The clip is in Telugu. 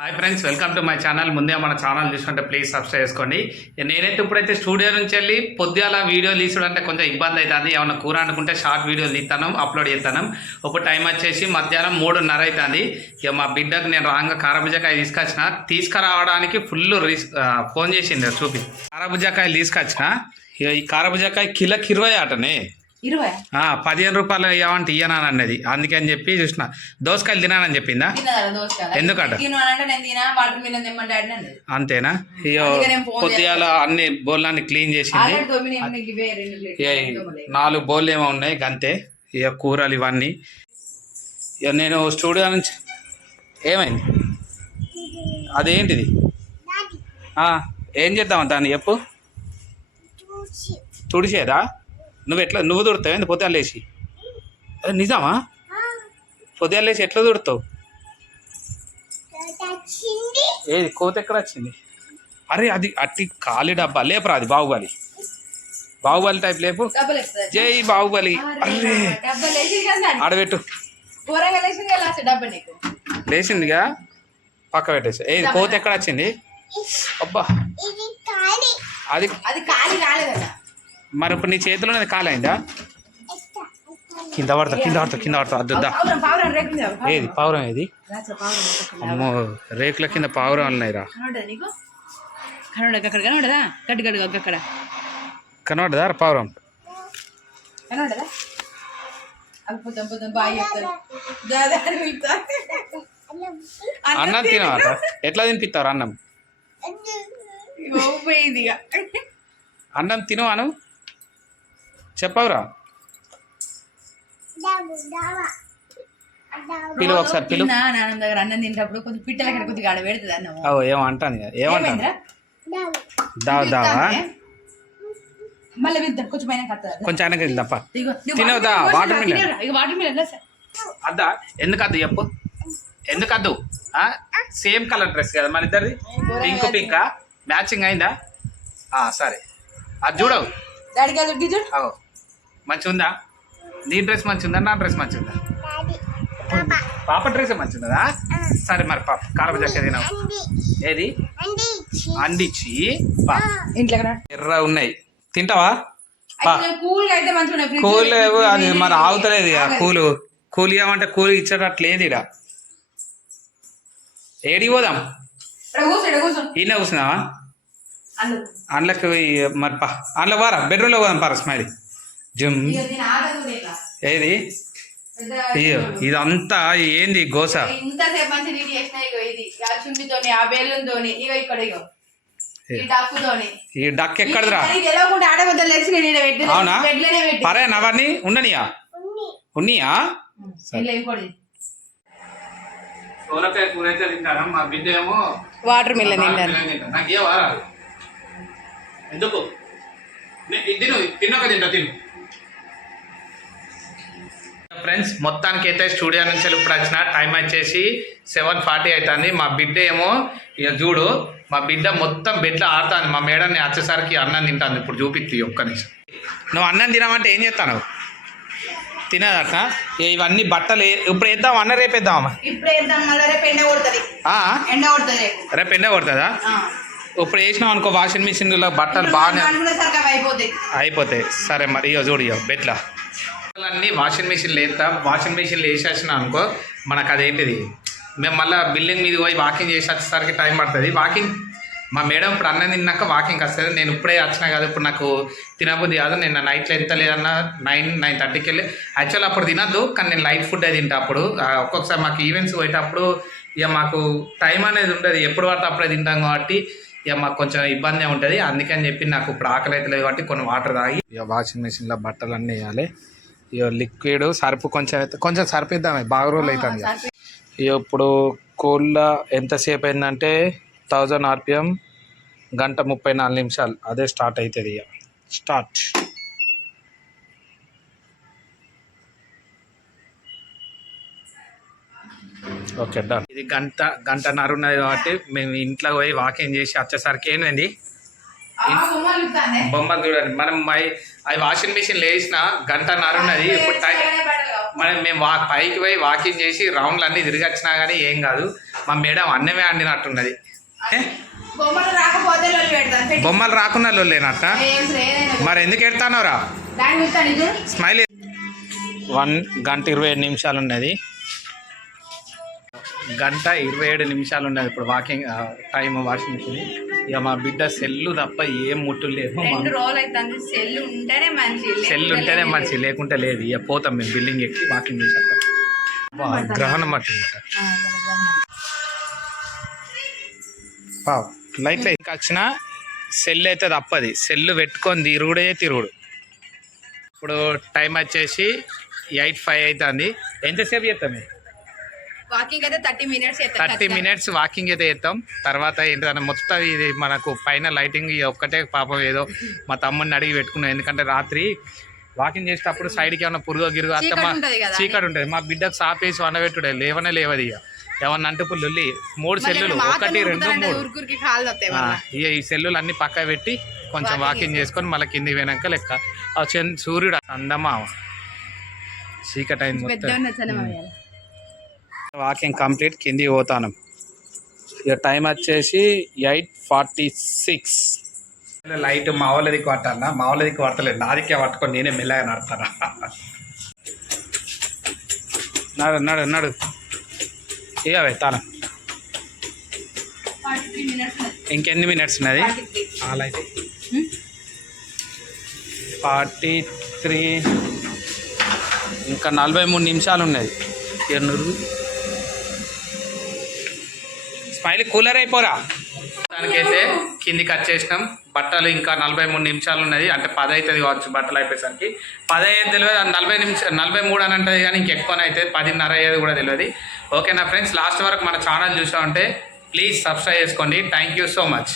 Hi friends welcome to my channel ముందే మన ఛానల్ చూసుకుంటే ప్లీజ్ సబ్స్క్రైబ్ చేసుకోండి. నేనైతే ఇప్పుడైతే స్టూడియో నుంచి వెళ్ళి పొద్దుగాల వీడియో తీసుడు అంటే కొంచెం ఇబ్బంది అవుతుంది. ఏమన్నా కూర అనుకుంటే షార్ట్ వీడియోలు తీస్తాను అప్లోడ్ చేస్తాను. ఒక టైం వచ్చేసి మధ్యాహ్నం మూడున్నర అవుతుంది. ఇక మా బిడ్డకు నేను రాంగ కారబుజకాయ తీసుకొచ్చిన. తీసుకురావడానికి ఫుల్ ఫోన్ చేసింది చూపి. కారబుజకాయలు తీసుకొచ్చిన. ఇక ఈ కారబుజకాయ కిలోకి ఇరవై ఆటనే. పదిహేను రూపాయలు ఇవ్వమంటే ఇయ్యనాను అన్నది. అందుకని చెప్పి చూసిన. దోసకాయలు తినానని చెప్పిందా? ఎందుకట? అంతేనా? ఫోన్ పొద్దుగాల అన్ని బోళ్ళన్ని క్లీన్ చేసింది. నాలుగు బోళ్ళు ఏమో ఉన్నాయి గంతే. ఇక కూరలు ఇవన్నీ. ఇక నేను స్టూడియో నుంచి ఏమైంది? అదేంటిది? ఏం చేద్దాం దాన్ని? చెప్పు. తుడిచేదా నువ్వు ఎట్లా నువ్వు తుడతావు ఏంది పొద్దుగా లేచి? అది నిజమా? పొద్దుగా లేచి ఎట్లా తుడతావు ఏది కోత ఎక్కడ వచ్చింది? అరే అది అట్టి ఖాళీ డబ్బా లేపరా అది బాహుబలి. బాహుబలి టైప్ లేపు. జై బాహుబలి. అరే, అరే. ఆడబెట్టు. లేచిందిగా? పక్క పెట్టేసి. ఏది కోత ఎక్కడ వచ్చింది? అబ్బా. అది అది ఖాళీ కాలేదన్న మరి ఇప్పుడు నీ చేతిలో కాలైందా? కింద పడతా కింద పడతా కింద పడతా పావురం. ఏది పావురం ఏది. అమ్మో రేకుల కింద పావురం ఉన్నాయిరా కనబడదా నీకు కనబడదు అక్కడ కనబడదా గడ్డి గడ్డి అక్కడ కనబడదా రా పావురం కనబడదా. అన్నం తినవాట ఎట్లా తినిపిస్తారు అన్నం అన్నం తినవాను? చెప్పవురా? పిలువు ఒకసారి పిలువు. నాన్న దగ్గర అన్నం తింటప్పుడు కొంచెం పిట్టల అక్కడ కొద్దిగా ఆడ పెడుతుంది అన్నం. ఓ ఏమో అంటాను. ఏమంటాను? దావా? దావా మళ్ళీ కొంచెం పైన కత్తదా కొంచెం వెళ్దాపా తినవద్దా? వాటర్ వాటర్ మిలన్ మిలన్? అద్దా ఎందుకు అద్దు చెప్పు? ఎందుకు అద్దు? సేమ్ కలర్ డ్రెస్ కదా మన ఇద్దరిది? Pink pink? మ్యాచింగ్ అయిందా? ఆ, సరే. అది చూడవు డాడీకి అది ఉడ్డి చూడు అవు మంచిగా ఉందా నీ డ్రెస్ మంచిగా ఉందా నా డ్రెస్ మంచిగా ఉందా పాప. డ్రెస్ మంచిగా ఉన్నదా సరే మరి పాప కారప చక్క తినావు ఏది? అండిచ్చి పా. ఇంట్లో కదా ఎర్ర ఉన్నాయి. తింటావా? కూల్ అది మరి ఆగుతలేదు ఇక. కూలు. కూలి ఇవ్వమంటే కూలి ఇచ్చేటట్టు లేదు ఇక. ఏడికి పోదాం? ఈయన కూర్చున్నావా అందులోకి మరి పా. అందులో వారా బెడ్రూమ్లో పోదాం పారా స్మైల్ జుమ్. ఏది? పెద్ద అయ్యో ఇదంతా ఏంది గోస? ఇంతసేపు మంచి నీటి చేసిన ఇగో ఇది. ఆ చుండితోని ఆ బెల్లుతోని ఇగో ఇక్కడ ఇగో. ఈ డక్ ఎక్కడదిరా? అవునా? పరే నవన్నీ ఉండనియా? ఉన్నియా? సోరకాయ కూర అయితే తింటాను మా బిడ్డ ఏమో వాటర్ మిల్లన్ నాకు ఏ వారా ఎందుకు? తిను తిన్నాక తింటా తిను. ఫ్రెండ్స్ మొత్తానికి అయితే స్టూడియో నుంచి ఇప్పుడు వచ్చిన టైం వచ్చేసి సెవెన్ ఫార్టీ అవుతుంది మా బిడ్డ ఏమో ఇక చూడు మా బిడ్డ మొత్తం బెడ్లో ఆడుతుంది. మా మేడంని వచ్చేసరికి అన్నం తింటుంది. ఇప్పుడు చూపిద్ది ఒక్క నిమిషం. నువ్వు అన్నం తినమంటే ఏం చేస్తాను తినదట? ఇవన్నీ బట్టలు ఇప్పుడు వేద్దాం అన్న రేపు వేద్దామా? రేపు ఎండ కొడుతుంది. ఇప్పుడు వేసినాం అనుకో వాషింగ్ మిషన్లో బట్టలు అవి అయిపోతాయి. సరే మరి ఇక చూడు ఇక బెట్లా అన్నీ వాషింగ్ మిషన్లు వేస్తా వాషింగ్ మిషన్లు వేసేసిన అనుకో మనకు అదేంటిది మేము మళ్ళీ బిల్డింగ్ మీద పోయి వాకింగ్ చేసేసరికి వచ్చేసరికి టైం పడుతుంది. వాకింగ్ మా మేడం ఇప్పుడు అన్నం తిన్నాక వాకింగ్ వస్తుంది నేను ఇప్పుడే వచ్చినా కదా ఇప్పుడు నాకు తినబుద్ధి కాదు. నేను నైట్లో ఎంత లేదన్నా నైన్ నైన్ థర్టీకి వెళ్ళి యాక్చువల్ అప్పుడు తినద్దు కానీ నేను లైట్ ఫుడ్ అది తింటా అప్పుడు. ఒక్కొక్కసారి మాకు ఈవెంట్స్ పోయేటప్పుడు ఇక మాకు టైం అనేది ఉండదు. ఎప్పుడు పడితే అప్పుడే తింటాం కాబట్టి ఇక మాకు కొంచెం ఇబ్బంది ఉంటుంది. అందుకని చెప్పి నాకు ఇప్పుడు ఆకలి అయితే లేదు కాబట్టి కొన్ని వాటర్ తాగి ఇక వాషింగ్ మెషిన్లో బట్టలు అన్నీ వేయాలి. ఇక లిక్విడ్ సర్పు కొంచెం అయితే కొంచెం సరిపిద్దామే బాగా రోజులు అవుతుంది ఇక. ఇప్పుడు కోళ్ళ ఎంతసేపు అయిందంటే థౌజండ్ ఆర్పిఎం గంట ముప్పై నాలుగు నిమిషాలు అదే స్టార్ట్ అవుతుంది ఇక స్టార్ట్. Okay done. ఇది గంట గంటన్నర ఉన్నది కాబట్టి మేము ఇంట్లో పోయి వాకింగ్ చేసి వచ్చేసరికి ఆ బొమ్మలు చూడండి. మనం మై అది వాషింగ్ మిషన్ వేసిన గంట నరున్నది ఇప్పుడు టైం మనం మేము వా పైకి పోయి వాకింగ్ చేసి రౌండ్లు అన్నీ తిరిగి వచ్చినా కానీ ఏం కాదు. మా మేడం అన్నమే అండినట్టున్నది? బొమ్మలు రాకున్నా లేనట్ట మరి ఎందుకు ఎడతానోరా. స్మైల్ వన్ గంట ఇరవై ఏడు నిమిషాలు ఉన్నది గంట ఇరవై ఏడు నిమిషాలు ఉన్నది ఇప్పుడు వాకింగ్ టైం వాషింగ్ మిషన్. ఇక మా బిడ్డ సెల్లు తప్ప ఏం ముట్టు అవుతుంది. సెల్ ఉంటేనే మంచి లేకుంటే లేదు. ఇక పోతాం మేము బిల్డింగ్ ఎక్కి వాకింగ్ చేసేస్తాం గ్రహణం పావు లైట్ లైట్ వచ్చిన సెల్ అయితే తప్పది. సెల్ పెట్టుకొని తిరుగుడే తిరుగుడు. ఇప్పుడు టైం వచ్చేసి ఎయిట్ ఫైవ్ అవుతుంది. ఎంతసేపు చేస్తాం వాకింగ్ అయితే thirty minutes thirty minutes walking అయితే చేస్తాం. తర్వాత ఏంటంటే మొత్తం ఇది మనకు పైన లైటింగ్ ఒక్కటే పాపం ఏదో మా తమ్ముడిని అడిగి పెట్టుకున్నాం. ఎందుకంటే రాత్రి వాకింగ్ చేసేటప్పుడు సైడ్కి ఏమైనా పురుగు గిరుగు అత్త చీకటి మా కదా చీకటి ఉంటుంది. మా బిడ్డకు సాపేసి వండబెట్టుడే లేవనే లేవది ఇక. ఏమన్నా అంటే పుల్లు మూడు సెల్లులు ఒకటి రెండు మూడు. ఇక ఈ సెల్లులు అన్ని పక్క పెట్టి కొంచెం వాకింగ్ చేసుకొని మళ్ళీ కిందికి పోయినాక లెక్క. సూర్యుడు అందమా చీకటి అయింది మొత్తం. వాకింగ్ కంప్లీట్ కిందికి పోతాను. ఇక టైం వచ్చేసి ఎయిట్ ఫార్టీ సిక్స్. లైట్ మా వాళ్ళది కొట్టాలన్నా మా వాళ్ళది కొట్టలేదు నాదికే పట్టుకొని నేనే మెల్లగా నడతాను? నడు నడు నడు. ఇక తాను. ఇంకెన్ని మినిట్స్ ఉన్నది? అలా అయితే ఫార్టీ త్రీ. ఇంకా నలభై మూడు నిమిషాలు ఉన్నది. ఎన్నూరు స్మైల్ కూలర్ అయిపోరా. దానికైతే కిందికి వచ్చేసినాం బట్టలు ఇంకా నలభై మూడు నిమిషాలు ఉన్నది. అంటే పది అవుతుంది కావచ్చు బట్టలు అయిపోయేసరికి. పది అయ్యేది తెలియదు. నలభై నిమిషాలు నలభై మూడు అని అంటది కానీ ఇంకెక్కువనే అవుతుంది పదిన్నర అయ్యేది కూడా తెలియదు. ఓకే నా ఫ్రెండ్స్? లాస్ట్ వరకు మన ఛానల్ చూసామంటే ప్లీజ్ సబ్స్క్రైబ్ చేసుకోండి. Thank you so much.